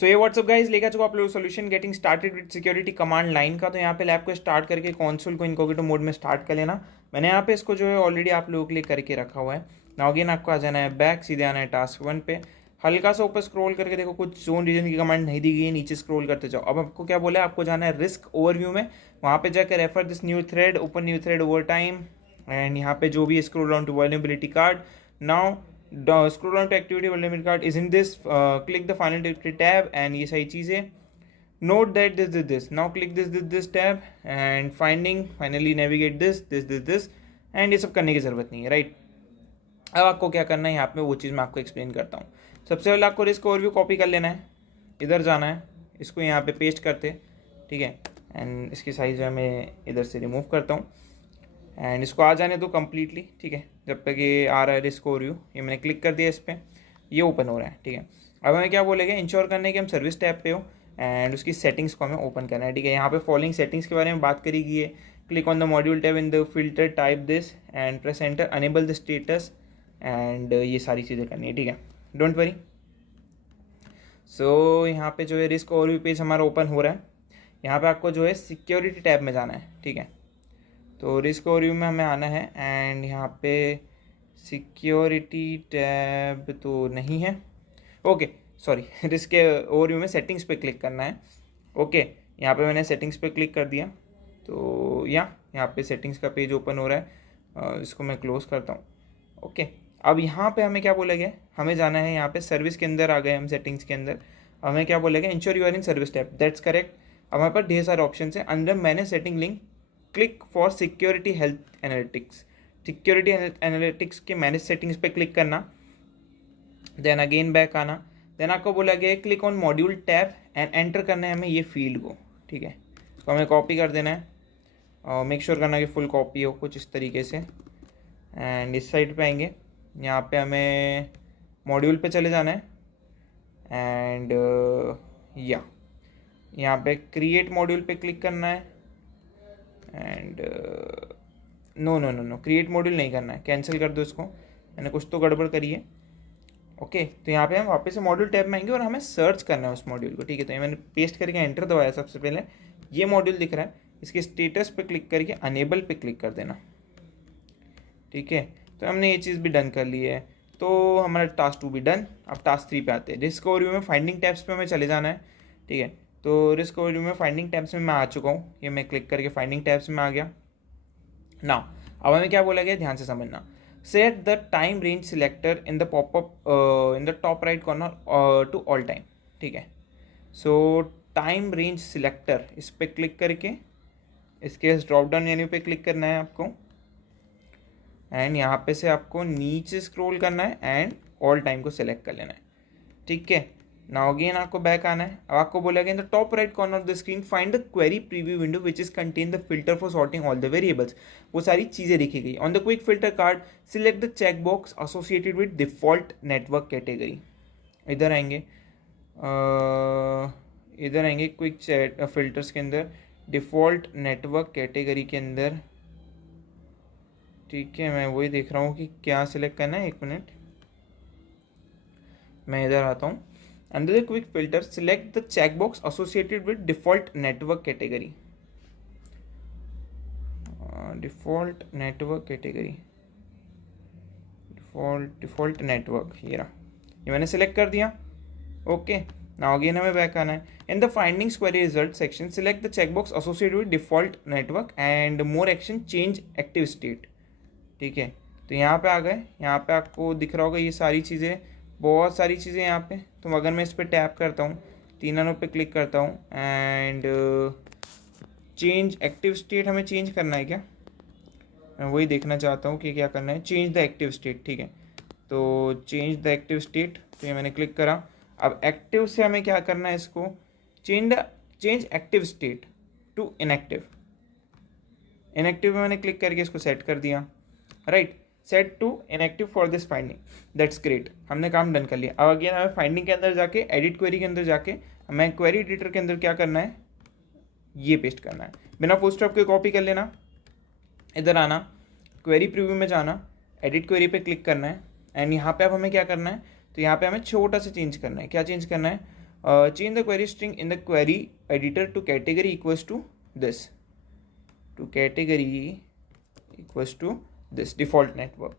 सो ये WhatsApp guys लेके आ चुका आप लोग solution getting started with security command line का। तो यहाँ पे लैब को स्टार्ट करके कंसोल को इनकॉग्निटो मोड में स्टार्ट कर लेना। मैंने यहाँ पे इसको जो है ऑलरेडी आप लोगों के लिए करके रखा हुआ है। नाउ अगेन आपको आ जाना है बैक, सीधे आना है टास्क 1 पे। हल्का सा ऊपर स्क्रॉल करके देखो कुछ जोन रीजन की कमांड नहीं दी गई है, नीचे स्क्रॉल करते जाओ। अब आपको क्या बोला है, आपको जाना है रिस्क ओवरव्यू में। वहाँ पे जाकर refer this new thread, open new thread over time and यहाँ पे जो भी scroll down to vulnerability card. Now scroll down to activity vulnerability card is in this, click the final activity tab and ये सारी चीज़ें note that this now click this tab and finding finally navigate this and ये सब करने की ज़रूरत नहीं है, राइट। अब आपको क्या करना है, यहाँ पे वो चीज़ मैं आपको एक्सप्लेन करता हूँ। सबसे पहले आपको रिस्क ओवरव्यू कॉपी कर लेना है, इधर जाना है, इसको यहाँ पे पेस्ट करते, ठीक है। एंड इसकी साइज़ जो है मैं इधर से रिमूव करता हूँ एंड इसको आ जाने दो कम्प्लीटली, ठीक है। जब तक ये आ रहा है रिस्क ओवरव्यू, ये मैंने क्लिक कर दिया इस पर, ये ओपन हो रहा है, ठीक है। अब हमें क्या बोलेगा, इंश्योर करने की हम सर्विस टैब पे हो एंड उसकी सेटिंग्स को हमें ओपन करना है, ठीक है। यहाँ पे फॉलोइंग सेटिंग्स के बारे में बात करी गई है। Click on the module tab in the filter type this and press enter, enable the status and ये सारी चीज़ें करनी है, ठीक है। Don't worry. सो यहाँ पे जो है रिस्क ओवरव्यू पेज हमारा ओपन हो रहा है। यहाँ पे आपको जो है सिक्योरिटी टैब में जाना है, ठीक है। तो रिस्क ओवरव्यू में हमें आना है एंड यहाँ पे सिक्योरिटी टैब तो नहीं है, ओके सॉरी। रिस्क ओवरव्यू में सेटिंग्स पे क्लिक करना है, ओके। यहाँ पे मैंने सेटिंग्स पे क्लिक कर दिया, तो यहाँ पे सेटिंग्स का पेज ओपन हो रहा है। इसको मैं क्लोज करता हूँ, ओके। अब यहाँ पे हमें क्या बोला गया, हमें जाना है यहाँ पे सर्विस के अंदर आ गए हम, सेटिंग्स के अंदर हमें क्या बोला गया, ensure you are in service tab, that's correct. हमारे पास ढेर सारे ऑप्शन है। अंडर मैंने setting link click for security health analytics, security analytics के मैनेज सेटिंग्स पे क्लिक करना, देन अगेन बैक आना। देन आपको बोला गया है click on module tab and enter करना है हमें ये फील्ड को, ठीक है। तो हमें कॉपी कर देना है और मेक श्योर करना कि फुल कॉपी हो कुछ इस तरीके से। एंड इस साइड पे आएंगे, यहाँ पे हमें मॉड्यूल पे चले जाना है एंड यहाँ पे क्रिएट मॉड्यूल पे क्लिक करना है एंड नो क्रिएट मॉड्यूल नहीं करना है, कैंसिल कर दो इसको, मैंने कुछ तो गड़बड़ करी है, ओके। तो यहाँ पे हम वापस से मॉड्यूल टैब में आएंगे और हमें सर्च करना है उस मॉड्यूल को, ठीक है। तो ये मैंने पेस्ट करके एंटर दबाया, सबसे पहले ये मॉड्यूल दिख रहा है, इसके स्टेटस पे क्लिक करके अनेबल पे क्लिक कर देना, ठीक है। तो हमने ये चीज़ भी डन कर ली है, तो हमारा टास्क 2 भी डन। अब टास्क 3 पे आते हैं। रिस्क ओवरव्यू में फाइंडिंग टैब्स पे हमें चले जाना है, ठीक है। तो रिस्क ओवरव्यू में फाइंडिंग टैब्स में मैं आ चुका हूँ, ये मैं क्लिक करके फाइंडिंग टैब्स में आ गया ना। अब हमें क्या बोला गया, ध्यान से समझना। Set the time range selector in the popup in the top right corner to all time, ठीक है। सो टाइम रेंज सिलेक्टर, इस पर क्लिक करके इसके ड्रॉप डाउन मेन्यू पे क्लिक करना है आपको एंड यहाँ पे से आपको नीचे स्क्रॉल करना है एंड ऑल टाइम को सिलेक्ट कर लेना है, ठीक है। नाउ अगेन आपको बैक आना है। अब आपको बोलेगा in the top right corner of the screen find the query preview window which is contain the filter for sorting all the variables, वो सारी चीज़ें लिखी गई। On the quick filter card select the check box associated with default network category, इधर आएंगे quick chat filters के अंदर, default network category के अंदर, ठीक है। मैं वही देख रहा हूँ कि क्या सिलेक्ट करना है, 1 मिनट मैं इधर आता हूँ। Under the quick filter select the check box associated with default network category, default network category, default network, ये रहा, ये मैंने सिलेक्ट कर दिया, ओके। नाउ अगेन हमें बैक आना है। In the findings query result section select the check box associated with default network and more action change active state, ठीक है। तो यहाँ पे आ गए, यहाँ पे आपको दिख रहा होगा ये सारी चीज़ें, बहुत सारी चीज़ें यहाँ पे। तो अगर मैं इस पर टैप करता हूँ, 3 आरों पे क्लिक करता हूँ एंड चेंज एक्टिव स्टेट, हमें चेंज करना है क्या, मैं वही देखना चाहता हूँ कि क्या करना है। चेंज द एक्टिव स्टेट, ठीक है। तो चेंज द एक्टिव स्टेट, तो ये मैंने क्लिक करा। अब एक्टिव से हमें क्या करना है, इसको change active state to inactive, inactive में मैंने क्लिक करके इसको सेट कर दिया, right. Set to inactive for this finding, that's great, हमने काम डन कर लिया। अब अगेन हमें फाइंडिंग के अंदर जाके एडिट क्वेरी के अंदर जाके हमें क्वेरी एडिटर के अंदर क्या करना है, ये पेस्ट करना है। बिना फुल स्टॉप के कॉपी कर लेना, इधर आना, क्वेरी प्रीव्यू में जाना, एडिट क्वेरी पे क्लिक करना है एंड यहाँ पे अब हमें क्या करना है, तो यहाँ पे हमें छोटा सा चेंज करना है। क्या चेंज करना है, change the query string in the query editor to category equals to this, to category equals to this default network.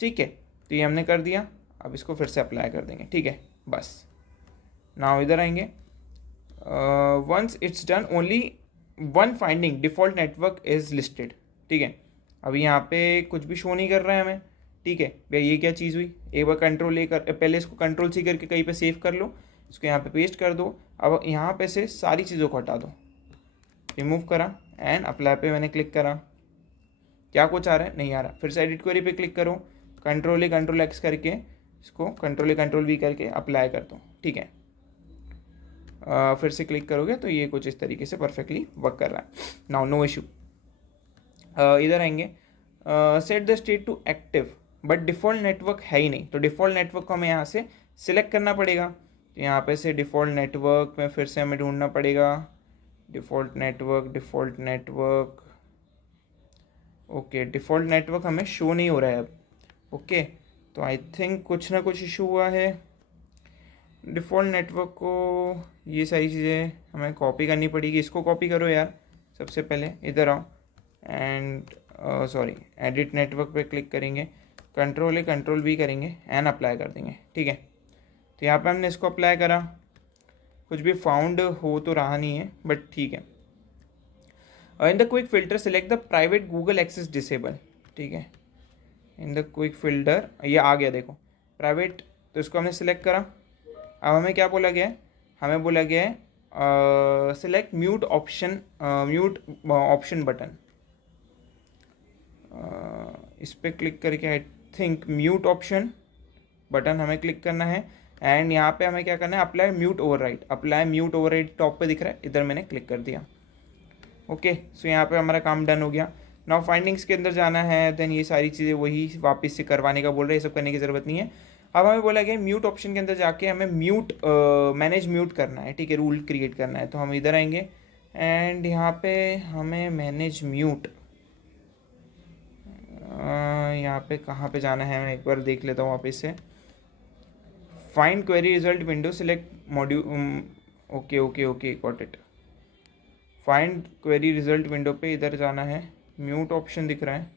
ठीक है, तो ये हमने कर दिया। अब इसको फिर से अप्लाई कर देंगे। ठीक है, बस नाउ इधर आएंगे। Once it's done only one finding default network is listed. ठीक है, अभी यहाँ पे कुछ भी शो नहीं कर रहा है हमें। ठीक है भैया, ये क्या चीज़ हुई? एक बार कंट्रोल ए कर, पहले इसको कंट्रोल सी करके कहीं पे सेव कर लो, इसको यहाँ पे पेस्ट कर दो। अब यहाँ पे से सारी चीज़ों को हटा दो, रिमूव करा एंड अप्लाई पे मैंने क्लिक करा। क्या कुछ आ रहा है? नहीं आ रहा। फिर से एडिट क्वेरी पे क्लिक करो, कंट्रोल ए कंट्रोल एक्स करके इसको कंट्रोल ए कंट्रोल वी करके अप्लाई कर दो। ठीक है, फिर से क्लिक करोगे तो ये कुछ इस तरीके से परफेक्टली वर्क कर रहा है। Now no issue. इधर आएंगे, set the state to active, but default network है ही नहीं, तो डिफ़ॉल्ट नेटवर्क को हमें यहाँ से सिलेक्ट करना पड़ेगा। तो यहाँ पे से डिफ़ॉल्ट नेटवर्क में फिर से हमें ढूंढना पड़ेगा default network. Okay, default network हमें शो नहीं हो रहा है अब। ओके, तो आई थिंक कुछ ना कुछ इशू हुआ है। डिफ़ॉल्ट नेटवर्क को ये सारी चीज़ें हमें कॉपी करनी पड़ेगी। इसको कॉपी करो यार, सबसे पहले इधर आओ एंड सॉरी एडिट नेटवर्क पे क्लिक करेंगे, कंट्रोल ए कंट्रोल वी करेंगे एंड अप्लाई कर देंगे। ठीक है, तो यहाँ पे हमने इसको अप्लाई करा, कुछ भी फाउंड हो तो रहा नहीं है, बट ठीक है। In the quick filter select the private Google access disable. ठीक है, इन द क्विक फिल्टर ये आ गया, देखो प्राइवेट, तो इसको हमने सिलेक्ट करा। अब हमें क्या बोला गया है? हमें बोला गया है सिलेक्ट म्यूट ऑप्शन बटन। इस पर क्लिक करके I think mute option button हमें क्लिक करना है एंड यहाँ पे हमें क्या करना है? Apply mute override. Apply mute override top पे दिख रहा है, इधर मैंने क्लिक कर दिया। ओके, सो यहाँ पे हमारा काम डन हो गया। नाउ फाइंडिंग्स के अंदर जाना है, देन ये सारी चीज़ें वही वापस से करवाने का बोल रहे हैं, ये सब करने की ज़रूरत नहीं है। अब हमें बोला गया म्यूट ऑप्शन के अंदर जाके हमें मैनेज म्यूट करना है। ठीक है, रूल क्रिएट करना है, तो हम इधर आएंगे एंड यहाँ पे हमें मैनेज म्यूट, यहाँ पे कहाँ पे जाना है मैं एक बार देख लेता हूँ वापस से। Find query result window, select module. Okay got it. Find query result window पे इधर जाना है, म्यूट ऑप्शन दिख रहा है।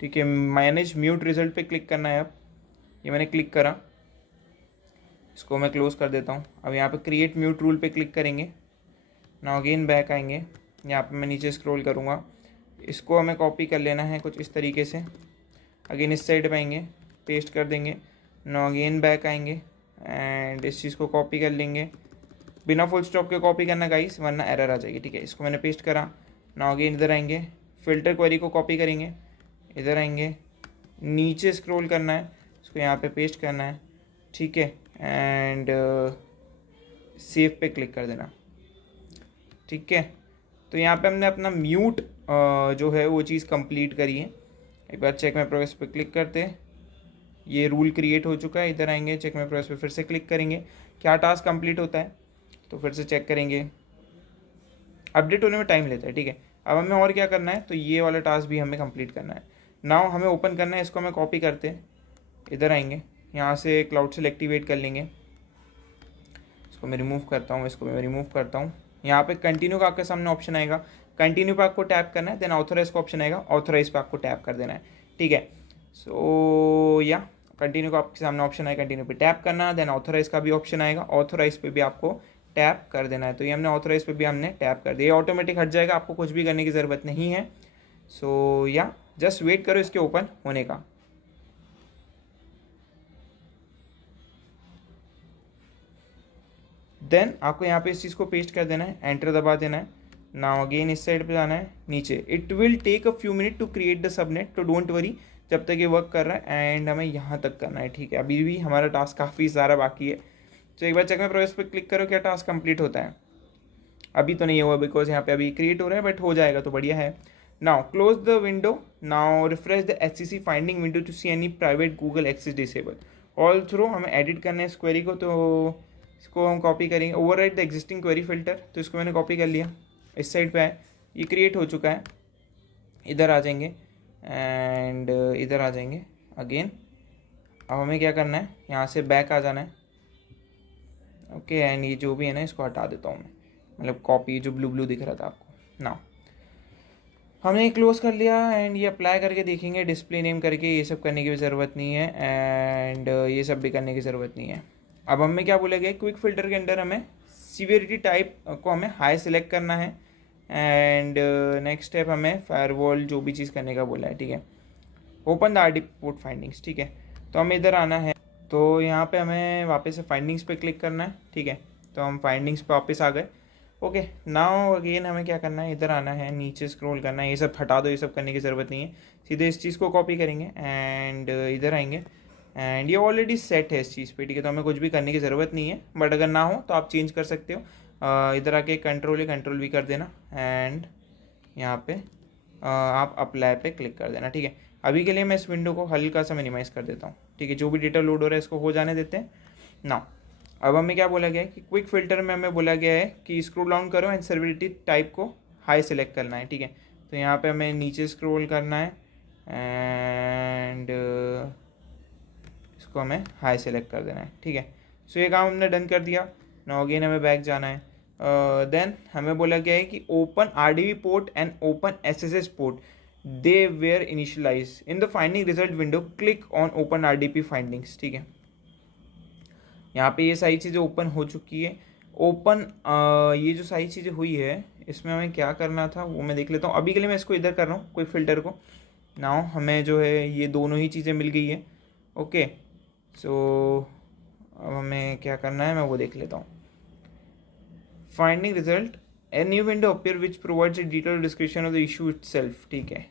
ठीक है, मैनेज म्यूट रिजल्ट पे क्लिक करना है। अब ये मैंने क्लिक करा, इसको मैं क्लोज कर देता हूँ। अब यहाँ पे क्रिएट म्यूट रूल पे क्लिक करेंगे। नाउ अगेन बैक आएंगे, यहाँ पे मैं नीचे स्क्रॉल करूँगा, इसको हमें कॉपी कर लेना है कुछ इस तरीके से। अगेन इस साइड पे आएंगे, पेस्ट कर देंगे। नाउ अगेन बैक आएंगे एंड इस चीज़ को कॉपी कर लेंगे, बिना फुल स्टॉप के कॉपी करना गाइस, वरना एरर आ जाएगी। ठीक है, इसको मैंने पेस्ट करा। नाउ अगेन इधर आएंगे, फ़िल्टर क्वेरी को कॉपी करेंगे, इधर आएंगे, नीचे स्क्रॉल करना है, इसको यहाँ पे पेस्ट करना है। ठीक है, एंड सेव पे क्लिक कर देना। ठीक है, तो यहाँ पे हमने अपना म्यूट जो है वो चीज़ कंप्लीट करी है। एक बार चेक माय प्रोग्रेस पे क्लिक करते हैं, ये रूल क्रिएट हो चुका है। इधर आएंगे, चेक माय प्रोग्रेस पे फिर से क्लिक करेंगे, क्या टास्क कंप्लीट होता है तो फिर से चेक करेंगे। अपडेट होने में टाइम लेता है। ठीक है, अब हमें और क्या करना है, तो ये वाला टास्क भी हमें कंप्लीट करना है। नाउ हमें ओपन करना है, इसको हमें कॉपी करते हैं, इधर आएंगे, यहाँ से क्लाउड सेल एक्टिवेट कर लेंगे। इसको मैं रिमूव करता हूँ, इसको मैं रिमूव करता हूँ। यहाँ पे कंटिन्यू का आपके सामने ऑप्शन आएगा, कंटिन्यू पे आपको टैप करना है, देन ऑथराइज का ऑप्शन आएगा, ऑथराइज पे आपको टैप कर देना है। ठीक है, सो या कंटिन्यू का आपके सामने ऑप्शन है, कंटिन्यू पे टैप करना, देन ऑथराइज का भी ऑप्शन आएगा, ऑथराइज पे भी आपको टैप कर देना है। तो ये हमने ऑथराइज पे भी हमने टैप कर दिया, ऑटोमेटिक हट जाएगा, आपको कुछ भी करने की ज़रूरत नहीं है। सो या जस्ट वेट करो इसके ओपन होने का। देन आपको यहाँ पे इस चीज़ को पेस्ट कर देना है, एंटर दबा देना है। नाउ अगेन इस साइड पे जाना है नीचे, it will take a few minute to create the subnet, तो डोंट वरी, जब तक ये वर्क कर रहा है एंड हमें यहाँ तक करना है। ठीक है, अभी भी हमारा टास्क काफ़ी सारा बाकी है। तो एक बार चेक में प्रोसेस पे क्लिक करो, क्या टास्क कंप्लीट होता है। अभी तो नहीं हुआ बिकॉज यहाँ पे अभी क्रिएट हो रहा है, बट हो जाएगा तो बढ़िया है। Now close the window, now refresh the HCC finding window to see any private Google access disable all through. हमें एडिट करना है इस क्वेरी को, तो इसको हम कॉपी करेंगे, overwrite the existing query filter, तो इसको मैंने कॉपी कर लिया, इस साइड पे है, ये क्रिएट हो चुका है। इधर आ जाएंगे एंड इधर आ जाएंगे अगेन। अब हमें क्या करना है, यहाँ से बैक आ जाना है, ओके, एंड ये जो भी है ना इसको हटा देता हूँ मैं, मतलब कॉपी जो ब्लू ब्लू दिख रहा था आपको ना। हमने क्लोज कर लिया एंड ये अप्लाई करके देखेंगे डिस्प्ले नेम करके, ये सब करने की भी ज़रूरत नहीं है एंड ये सब भी करने की ज़रूरत नहीं है। अब हमें क्या बोला गया, क्विक फिल्टर के अंदर हमें सीवियरिटी टाइप को हमें हाई सेलेक्ट करना है एंड नेक्स्ट स्टेप हमें फायरवॉल जो भी चीज़ करने का बोला है, ठीक है। Open the RD port findings, ठीक है। तो हमें इधर आना है, तो यहाँ पे हमें वापस से फाइंडिंग्स पे क्लिक करना है, ठीक है। तो हम फाइंडिंग्स पे वापस आ गए। ओके, नाउ अगेन हमें क्या करना है, इधर आना है, नीचे स्क्रॉल करना है, ये सब हटा दो, ये सब करने की ज़रूरत नहीं है। सीधे इस चीज़ को कॉपी करेंगे एंड इधर आएंगे एंड ये ऑलरेडी सेट है इस चीज़ पे, ठीक है। तो हमें कुछ भी करने की ज़रूरत नहीं है, बट अगर ना हो तो आप चेंज कर सकते हो। इधर आके कंट्रोल भी कर देना एंड यहाँ पे आप अप्लाई पे क्लिक कर देना, ठीक है। अभी के लिए मैं इस विंडो को हल्का सा मिनिमाइज़ कर देता हूँ, ठीक है। जो भी डेटा लोड हो रहा है इसको हो जाने देते हैं ना। अब हमें क्या बोला गया है कि क्विक फिल्टर में हमें बोला गया है कि स्क्रॉल डाउन करो एंड सर्विलिटी टाइप को हाई सेलेक्ट करना है, ठीक है। तो यहाँ पे हमें नीचे स्क्रॉल करना है एंड इसको हमें हाई सेलेक्ट कर देना है, ठीक है। सो ये काम हमने डन कर दिया। नाउ अगेन हमें बैक जाना है। देन हमें बोला गया है कि open RDB port and open SSS port, they were initialise in the finding result window, click on open RDP findings, ठीक है। यहाँ पे ये सारी चीज़ें ओपन हो चुकी है। ओपन ये जो सारी चीज़ें हुई है इसमें हमें क्या करना था वो मैं देख लेता हूँ। अभी के लिए मैं इसको इधर कर रहा हूँ, कोई फिल्टर को। नाउ हमें जो है ये दोनों ही चीज़ें मिल गई है। ओके, सो अब हमें क्या करना है मैं वो देख लेता हूँ। Finding result, a new window appear which provides a detailed description of the issue itself, ठीक है।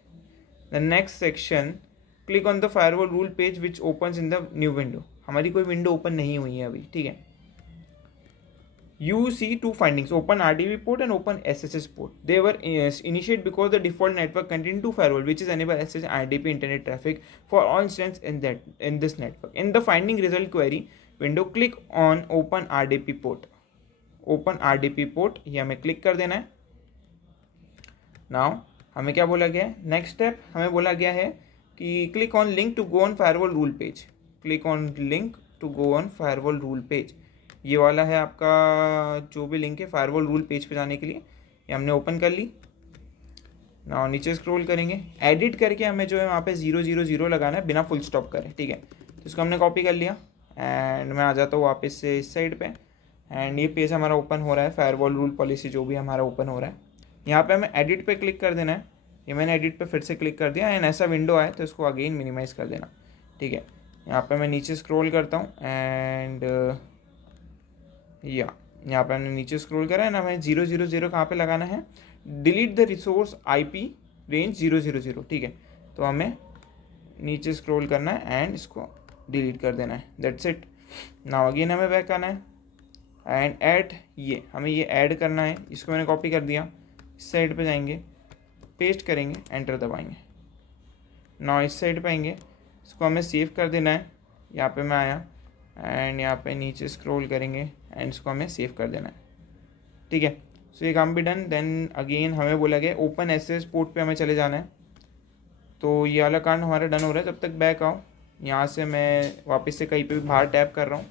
The next section, click on the firewall rule page which opens in the new window. हमारी कोई विंडो ओपन नहीं हुई है अभी, ठीक है। You see two findings, open RDP port and open SSS port. They were initiated because the default network contained two firewall, which is enable SSH RDP internet traffic for all instances in this network. In the finding result query window, click on open RDP port. Open RDP port ये हमें click कर देना है। Now हमें क्या बोला गया है, नेक्स्ट स्टेप हमें बोला गया है कि click on link to go on firewall rule page. Click on link to go on firewall rule page, ये वाला है आपका जो भी लिंक है फायरवॉल रूल पेज पे जाने के लिए। ये हमने ओपन कर ली। ना नीचे स्क्रॉल करेंगे, एडिट करके हमें जो है वहाँ पे 000 लगाना है बिना फुल स्टॉप करें, ठीक है। तो इसको हमने कॉपी कर लिया एंड मैं आ जाता हूँ वापस से इस साइड पे एंड ये पेज हमारा ओपन हो रहा है, फायरवॉल रूल पॉलिसी जो भी हमारा ओपन हो रहा है। यहाँ पर हमें एडिट पे क्लिक कर देना है। ये मैंने एडिट पे फिर से क्लिक कर दिया एंड ऐसा विंडो आए तो इसको अगेन मिनिमाइज़ कर देना, ठीक है। यहाँ पे मैं नीचे स्क्रॉल करता हूँ एंड यहाँ पे हमने नीचे स्क्रॉल करा है ना, हमें 000 कहाँ पे लगाना है, delete the resource IP range 000, ठीक है। तो हमें नीचे स्क्रॉल करना है एंड इसको डिलीट कर देना है, दैट्स इट। नाउ अगेन हमें बैक आना है एंड ऐड, ये हमें ये ऐड करना है। इसको मैंने कॉपी कर दिया, इस साइड पे जाएंगे, पेस्ट करेंगे, एंटर दबाएंगे। नाउ इस साइड पे आएंगे, इसको हमें सेव कर देना है। यहाँ पे मैं आया एंड यहाँ पे नीचे स्क्रॉल करेंगे एंड इसको हमें सेव कर देना है, ठीक है। सो ये काम भी डन। देन अगेन हमें बोला गया ओपन एसएसएस पोर्ट पे हमें चले जाना है। तो ये वाला कांड हमारा डन हो रहा है। जब तक बैक आओ, यहाँ से मैं वापस से कहीं पे भी बाहर टैप कर रहा हूँ,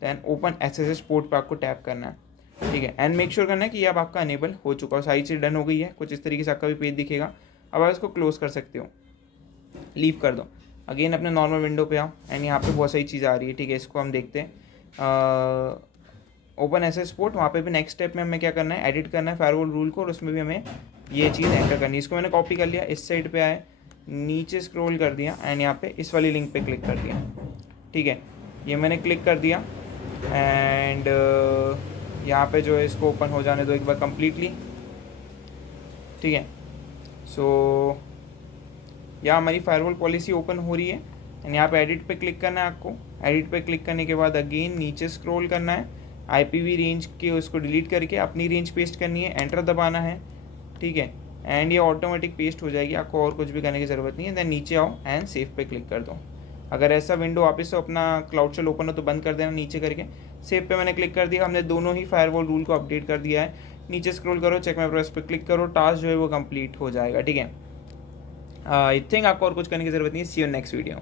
दैन ओपन एसएसएस पोर्ट पे आपको टैप करना है, ठीक है। एंड मेक श्योर करना है कि ये अब आपका अनेबल हो चुका हो, सारी चीज़ डन हो गई है। कुछ इस तरीके से आपका भी पेज दिखेगा। अब आप इसको क्लोज कर सकते हो, लीव कर दो। अगेन अपने नॉर्मल विंडो पे आओ एंड यहाँ पे बहुत सारी चीज़ आ रही है, ठीक है। इसको हम देखते हैं। ओपन एसएसएस पोर्ट, वहाँ पे भी नेक्स्ट स्टेप में हमें क्या करना है, एडिट करना है फायरवॉल रूल को और उसमें भी हमें ये चीज़ एंटर करनी है। इसको मैंने कॉपी कर लिया, इस साइड पे आए, नीचे स्क्रॉल कर दिया एंड यहाँ पे इस वाली लिंक पे क्लिक कर दिया, ठीक है। ये मैंने क्लिक कर दिया एंड यहाँ पे जो है इसको ओपन हो जाने दो एक बार कम्प्लीटली, ठीक है। सो यहाँ हमारी फायरवॉल पॉलिसी ओपन हो रही है एंड यहाँ पे एडिट पे क्लिक करना है आपको। एडिट पे क्लिक करने के बाद अगेन नीचे स्क्रॉल करना है, IPv रेंज के उसको डिलीट करके अपनी रेंज पेस्ट करनी है, एंटर दबाना है, ठीक है। एंड ये ऑटोमेटिक पेस्ट हो जाएगी, आपको और कुछ भी करने की ज़रूरत नहीं है। देन नीचे आओ एंड सेव पे क्लिक कर दो। अगर ऐसा विंडो वापस से अपना क्लाउड शेल ओपन हो तो बंद कर देना नीचे करके। सेव पे मैंने क्लिक कर दिया, हमने दोनों ही फायरवॉल रूल को अपडेट कर दिया है। नीचे स्क्रॉल करो, चेक माय प्रोग्रेस पे क्लिक करो, टास्क जो है वो कंप्लीट हो जाएगा, ठीक है। आई थिंक आपको और कुछ करने की ज़रूरत नहीं है। सी यू नेक्स्ट वीडियो।